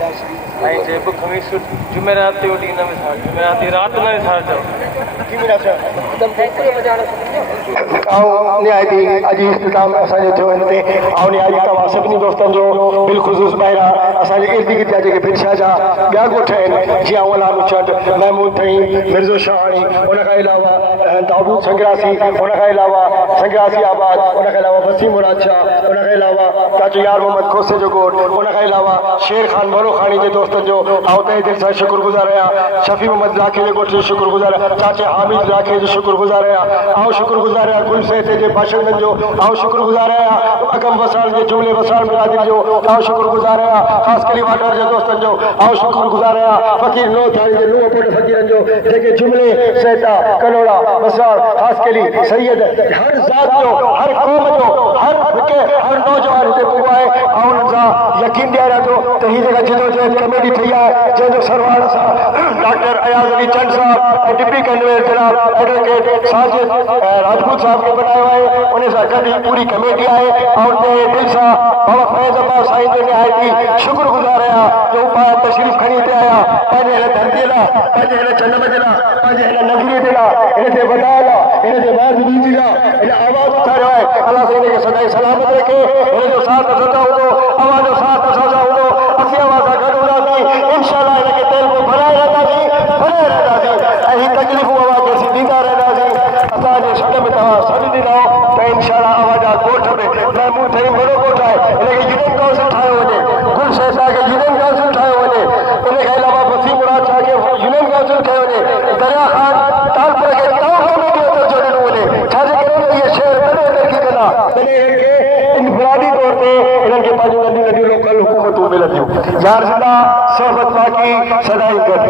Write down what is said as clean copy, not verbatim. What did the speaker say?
जे खमीस जुमेरात ते ॾींहुं न विसार जुमेरात रात न विसार जाओ निहायती अॼु इख़्तिताम असांजो थियो हिन ते ऐं निहायती तव्हां सभिनी दोस्तनि जो बिलख़ुसूस ॿाहिरां असांजे इर्द गिर्द जा जेके बिरशा जा ॿिया ॻोठ आहिनि जीअं अवलान उचंड महमूद थई मिर्ज़ो शाहाणी उनखां अलावा दाऊद संग्रासी उनखां अलावा संग्रासी आबाद उनखां अलावा वसीम मुराद शाह उनखां अलावा चाचो यार मोहम्मद खोसे जो ॻोठ उनखां अलावा शेर खान मोरोखानी जे दोस्तनि जो आउं तहे दिलि सां शुक्रगुज़ार आहियां शफ़ी मोहम्मद राखे जे ॻोठ जो शुक्रगुज़ार चाचे हामिद राखे जो शुक्रगुज़ार आहियां आउं शुक्रगुज़ार आहियां गुल सैद जे बाशिंदनि जो आउं शुक्रगुज़ार आहियां अगम वसाल जे जुमिले वसाल बिरादरी जो आउं शुक्रगुज़ार आहियां ख़ासि करे वाटर जे दोस्तनि जो आउं शुक्रगुज़ार आहियां फ़कीर नो थाणी जे नूह पुट फ़कीरनि जो जेके जुमिले सैदा कलोड़ा वसाल ख़ासि करे सैयद हर ज़ात जो हर क़ौम जो हर फिके हर नौजवान हिते पुॻो आहे ऐं उन्हनि सां यकीन ॾियारियां थो त हीअ जेका जिदोजहद कमेटी ठही आहे जंहिंजो सरवार डॉक्टर अयाज़ अली चंद साहब ऐं डिप्टी कन्वीनर जनाब एडवोकेट साजिद राजपूत साहब खे बनायो आहे उन सां गॾु पूरी कमेटी आहे ऐं उते दिलि सां बाबा फैज़ अब्बास साईं जो निहायती शुक्रगुज़ार आहियां जो पाण तशरीफ़ खणी हिते आया पंहिंजे हिन धरतीअ लाइ पंहिंजे हिन जनम जे लाइ पंहिंजे हिन नगरीअ जे लाइ हिन जे वॾाइण लाइ हिन जे वाज़ बीजी लाइ हिन आवाज़ उथारियो आहे अलाह साईं हिन खे सदाईं सलामत रखे हिन जो साथ असांजो हूंदो अवां जो साथ असांजो हूंदो असीं अवां सां गॾु हूंदासीं इनशाअल्लाह हिन खे तेल में भराए रहंदासीं ऐं हीअ तकलीफ़ूं अवां खे असीं ॾींदा रहंदासीं असांजे सॾ में तव्हां सॾु ॾींदव त इनशाअल्लाह अवां जा ॻोठ में महमूद ठही वॾो ॻोठ आहे हिनखे यूनियन काउंसिल ठाहियो वञे गुल शहज़ा खे यूनियन काउंसिल ठाहियो वञे इनखे अलावा वसीम मुराद शाह खे यूनियन काउंसिल कयो वञे दरिया ख़ान तालपुर खे टाउन कमेटी जो दर्जो ॾिनो वञे छाजे करे इहे शहर कॾहिं तरक़ी कंदा तॾहिं हिननि खे इनफरादी तौर ते हिननि खे पंहिंजूं नंढियूं नंढियूं लोकल हुकूमतूं मिलंदियूं यार ज़िंदा सोहबत बाक़ी सदाईं गॾु